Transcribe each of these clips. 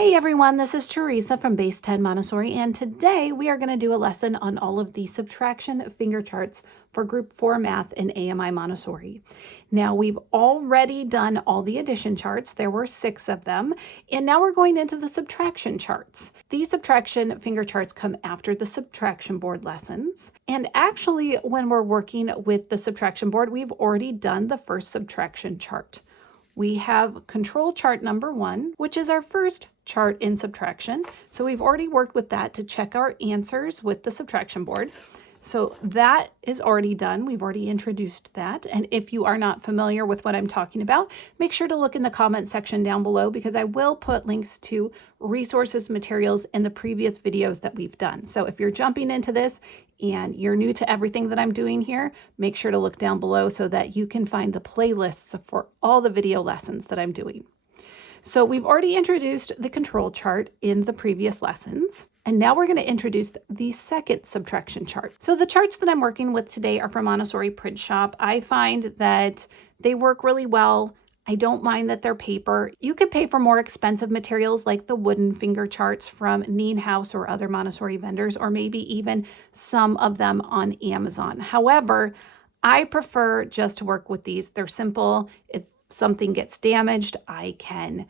Hey everyone, this is Teresa from Base 10 Montessori, and today we are going to do a lesson on all of the subtraction finger charts for Group 4 Math in AMI Montessori. Now, we've already done all the addition charts. There were 6 of them, and now we're going into the subtraction charts. These subtraction finger charts come after the subtraction board lessons, and actually, when we're working with the subtraction board, we've already done the first subtraction chart. We have control chart number 1, which is our first chart in subtraction. So we've already worked with that to check our answers with the subtraction board. So that is already done. We've already introduced that. And if you are not familiar with what I'm talking about, make sure to look in the comment section down below because I will put links to resources, materials, and the previous videos that we've done. So if you're jumping into this and you're new to everything that I'm doing here, make sure to look down below so that you can find the playlists for all the video lessons that I'm doing. So we've already introduced the control chart in the previous lessons, and now we're going to introduce the second subtraction chart. So the charts that I'm working with today are from Montessori Print Shop. I find that they work really well. I don't mind that they're paper. You could pay for more expensive materials like the wooden finger charts from Neen House or other Montessori vendors, or maybe even some of them on Amazon. However, I prefer just to work with these. They're simple. If something gets damaged, I can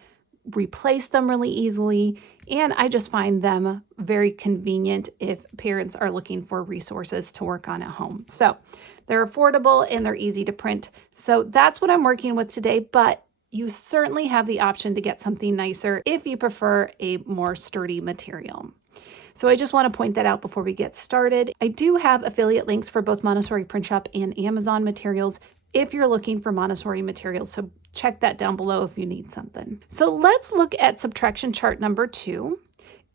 replace them really easily, and I just find them very convenient if parents are looking for resources to work on at home. So they're affordable and they're easy to print. So that's what I'm working with today, but you certainly have the option to get something nicer if you prefer a more sturdy material. So I just want to point that out before we get started. I do have affiliate links for both Montessori Print Shop and Amazon materials if you're looking for Montessori materials. So check that down below if you need something. So let's look at subtraction chart number 2.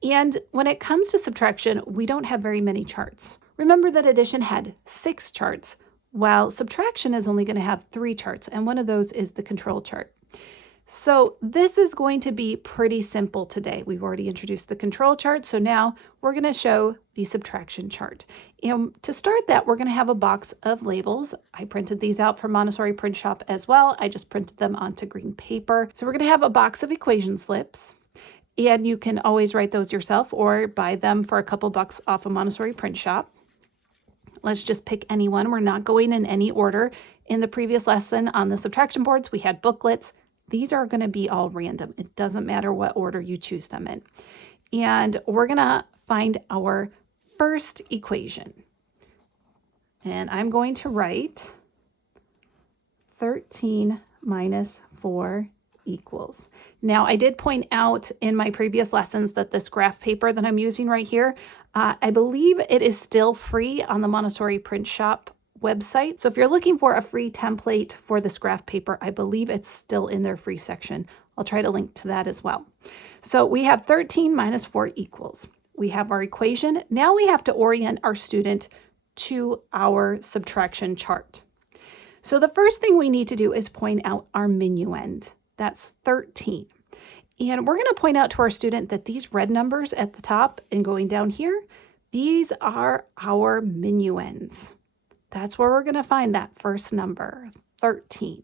And when it comes to subtraction, we don't have very many charts. Remember that addition had 6 charts, while subtraction is only going to have 3 charts, and one of those is the control chart. So this is going to be pretty simple today. We've already introduced the control chart, so now we're going to show the subtraction chart. And to start that, we're going to have a box of labels. I printed these out from Montessori Print Shop as well. I just printed them onto green paper. So we're going to have a box of equation slips, and you can always write those yourself or buy them for a couple bucks off of Montessori Print Shop. Let's just pick any one. We're not going in any order. In the previous lesson on the subtraction boards, we had booklets. These are going to be all random. It doesn't matter what order you choose them in. And we're going to find our first equation. And I'm going to write 13 minus 4 equals. Now, I did point out in my previous lessons that this graph paper that I'm using right here, I believe it is still free on the Montessori Print Shop website. So if you're looking for a free template for this graph paper, I believe it's still in their free section. I'll try to link to that as well. So we have 13 minus 4 equals. We have our equation. Now we have to orient our student to our subtraction chart. So the first thing we need to do is point out our minuend. That's 13. And we're going to point out to our student that these red numbers at the top and going down here, these are our minuends. That's where we're going to find that first number, 13.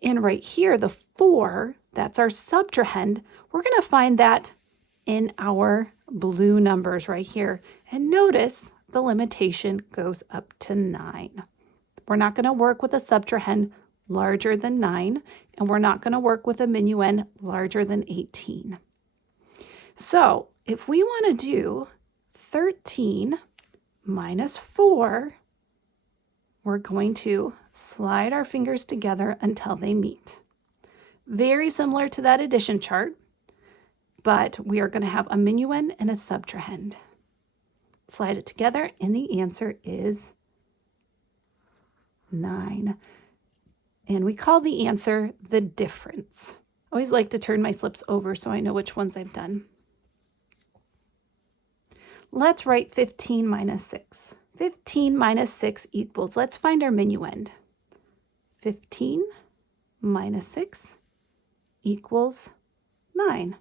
And right here, the 4, that's our subtrahend. We're going to find that in our blue numbers right here. And notice the limitation goes up to 9. We're not going to work with a subtrahend larger than 9, and we're not going to work with a minuend larger than 18. So if we want to do 13 minus 4, we're going to slide our fingers together until they meet. Very similar to that addition chart, but we are going to have a minuend and a subtrahend. Slide it together, and the answer is 9. And we call the answer the difference. I always like to turn my slips over so I know which ones I've done. Let's write 15 minus 6. 15 minus 6 equals, let's find our minuend. 15 minus 6 equals 9.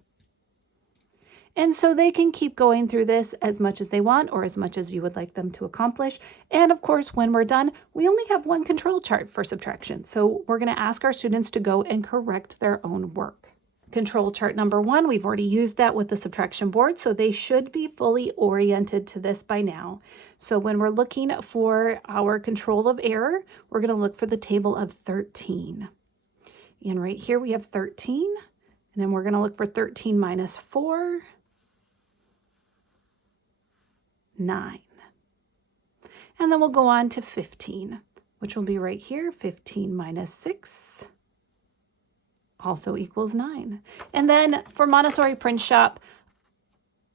And so they can keep going through this as much as they want or as much as you would like them to accomplish. And of course, when we're done, we only have one control chart for subtraction. So we're going to ask our students to go and correct their own work. Control chart number 1, we've already used that with the subtraction board, so they should be fully oriented to this by now. So when we're looking for our control of error, we're going to look for the table of 13. And right here we have 13, and then we're going to look for 13 minus 4, 9. And then we'll go on to 15, which will be right here, 15 minus 6. Also equals 9. And then for Montessori Print Shop,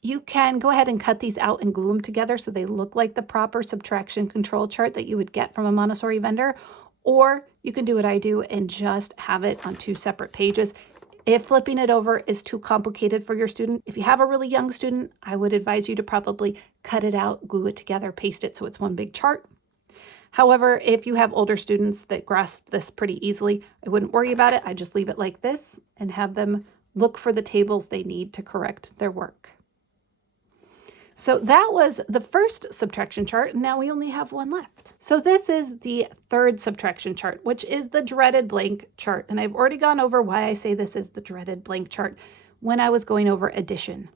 you can go ahead and cut these out and glue them together so they look like the proper subtraction control chart that you would get from a Montessori vendor. Or you can do what I do and just have it on 2 separate pages. If flipping it over is too complicated for your student, if you have a really young student, I would advise you to probably cut it out, glue it together, paste it so it's one big chart. However, if you have older students that grasp this pretty easily, I wouldn't worry about it. I just leave it like this and have them look for the tables they need to correct their work. So that was the first subtraction chart, and now we only have one left. So this is the third subtraction chart, which is the dreaded blank chart. And I've already gone over why I say this is the dreaded blank chart when I was going over addition.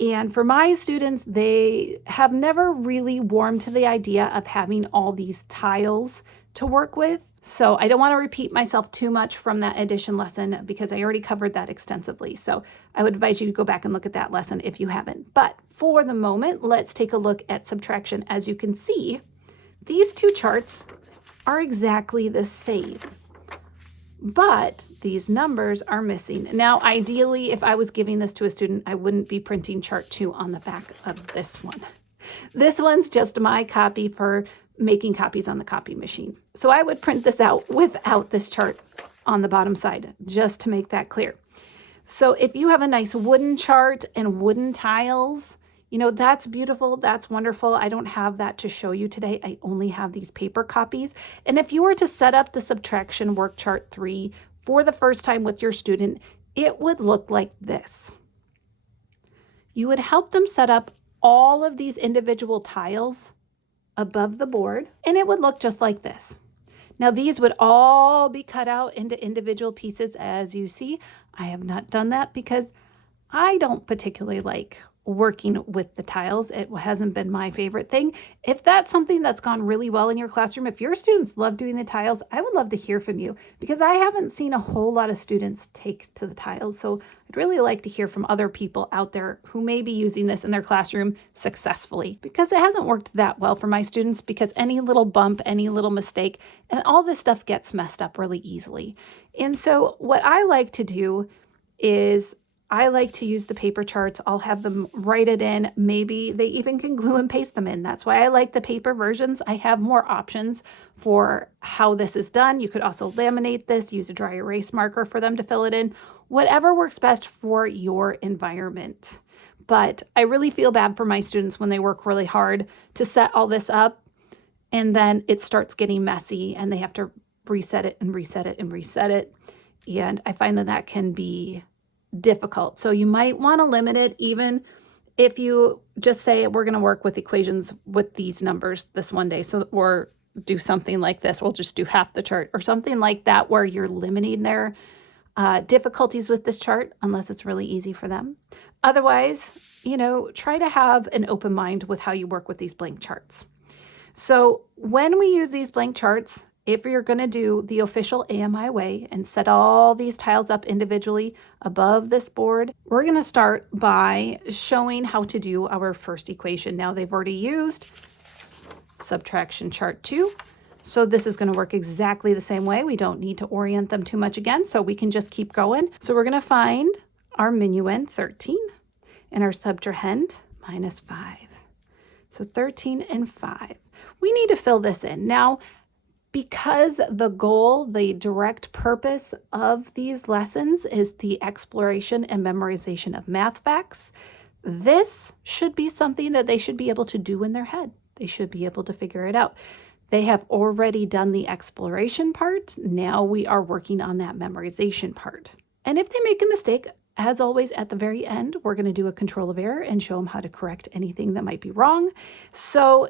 And for my students, they have never really warmed to the idea of having all these tiles to work with. So I don't want to repeat myself too much from that addition lesson because I already covered that extensively. So I would advise you to go back and look at that lesson if you haven't. But for the moment, let's take a look at subtraction. As you can see, these 2 charts are exactly the same. But these numbers are missing. Now, ideally, if I was giving this to a student, I wouldn't be printing chart 2 on the back of this one. This one's just my copy for making copies on the copy machine. So I would print this out without this chart on the bottom side, just to make that clear. So if you have a nice wooden chart and wooden tiles, you know, that's beautiful. That's wonderful. I don't have that to show you today. I only have these paper copies. And if you were to set up the subtraction work chart 3 for the first time with your student, it would look like this. You would help them set up all of these individual tiles above the board, and it would look just like this. Now, these would all be cut out into individual pieces, as you see. I have not done that because I don't particularly like working with the tiles. It hasn't been my favorite thing. If that's something that's gone really well in your classroom, if your students love doing the tiles, I would love to hear from you because I haven't seen a whole lot of students take to the tiles. So I'd really like to hear from other people out there who may be using this in their classroom successfully, because it hasn't worked that well for my students, because any little bump, any little mistake, and all this stuff gets messed up really easily. And so what I like to do is I like to use the paper charts. I'll have them write it in. Maybe they even can glue and paste them in. That's why I like the paper versions. I have more options for how this is done. You could also laminate this, use a dry erase marker for them to fill it in, whatever works best for your environment. But I really feel bad for my students when they work really hard to set all this up and then it starts getting messy and they have to reset it and reset it and reset it. And I find that that can be difficult. So you might want to limit it, even if you just say we're going to work with equations with these numbers this one day. So, or do something like this. We'll just do half the chart or something like that, where you're limiting their difficulties with this chart unless it's really easy for them. Otherwise, you know, try to have an open mind with how you work with these blank charts. So when we use these blank charts, if you're going to do the official AMI way and set all these tiles up individually above this board, we're going to start by showing how to do our first equation. Now they've already used Subtraction Chart 2, so this is going to work exactly the same way. We don't need to orient them too much again, so we can just keep going. So we're going to find our minuend, 13, and our subtrahend, minus 5. So 13 and 5. We need to fill this in. Now, because the goal, the direct purpose of these lessons is the exploration and memorization of math facts, this should be something that they should be able to do in their head. They should be able to figure it out. They have already done the exploration part. Now we are working on that memorization part. And if they make a mistake, as always, at the very end, we're going to do a control of error and show them how to correct anything that might be wrong. So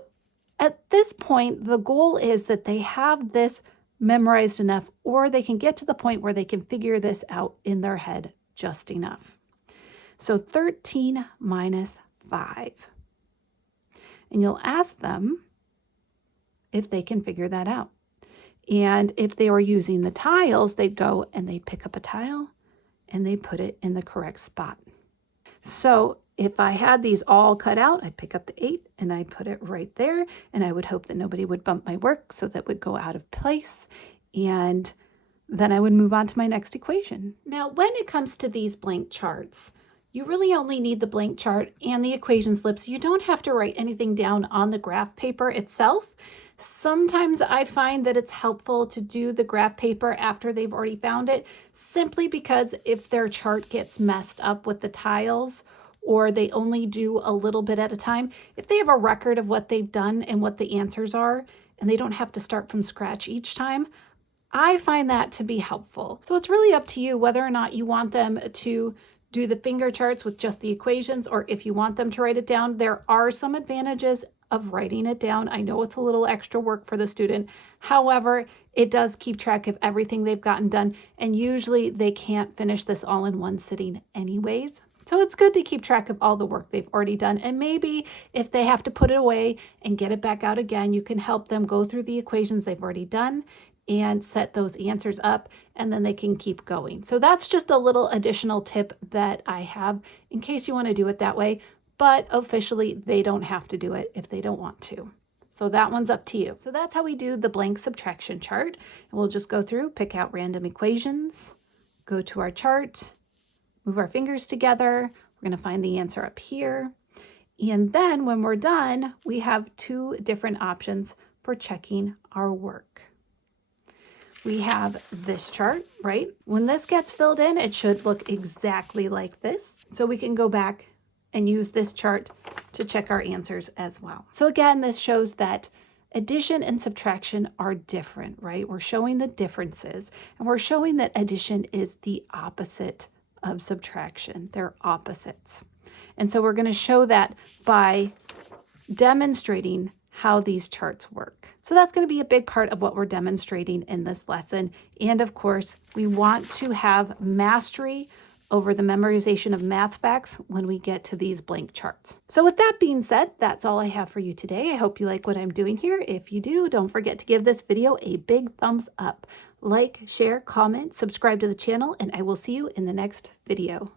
at this point, the goal is that they have this memorized enough, or they can get to the point where they can figure this out in their head just enough. So 13 minus 5. And you'll ask them if they can figure that out. And if they were using the tiles, they'd go and they'd pick up a tile and they put it in the correct spot. So if I had these all cut out, I'd pick up the 8 and I'd put it right there. And I would hope that nobody would bump my work so that would go out of place. And then I would move on to my next equation. Now, when it comes to these blank charts, you really only need the blank chart and the equation slips. You don't have to write anything down on the graph paper itself. Sometimes I find that it's helpful to do the graph paper after they've already found it, simply because if their chart gets messed up with the tiles or they only do a little bit at a time, if they have a record of what they've done and what the answers are, and they don't have to start from scratch each time, I find that to be helpful. So it's really up to you whether or not you want them to do the finger charts with just the equations, or if you want them to write it down. There are some advantages of writing it down. I know it's a little extra work for the student. However, it does keep track of everything they've gotten done, and usually they can't finish this all in one sitting anyways. So it's good to keep track of all the work they've already done. And maybe if they have to put it away and get it back out again, you can help them go through the equations they've already done and set those answers up, and then they can keep going. So that's just a little additional tip that I have in case you want to do it that way, but officially they don't have to do it if they don't want to. So that one's up to you. So that's how we do the blank subtraction chart. And we'll just go through, pick out random equations, go to our chart, move our fingers together. We're going to find the answer up here. And then when we're done, we have 2 different options for checking our work. We have this chart, right? When this gets filled in, it should look exactly like this. So we can go back and use this chart to check our answers as well. So again, this shows that addition and subtraction are different, right? We're showing the differences, and we're showing that addition is the opposite of subtraction. They're opposites. And so we're going to show that by demonstrating how these charts work. So that's going to be a big part of what we're demonstrating in this lesson. And of course, we want to have mastery over the memorization of math facts when we get to these blank charts. So with that being said, that's all I have for you today. I hope you like what I'm doing here. If you do, don't forget to give this video a big thumbs up. Like, share, comment, subscribe to the channel, and I will see you in the next video.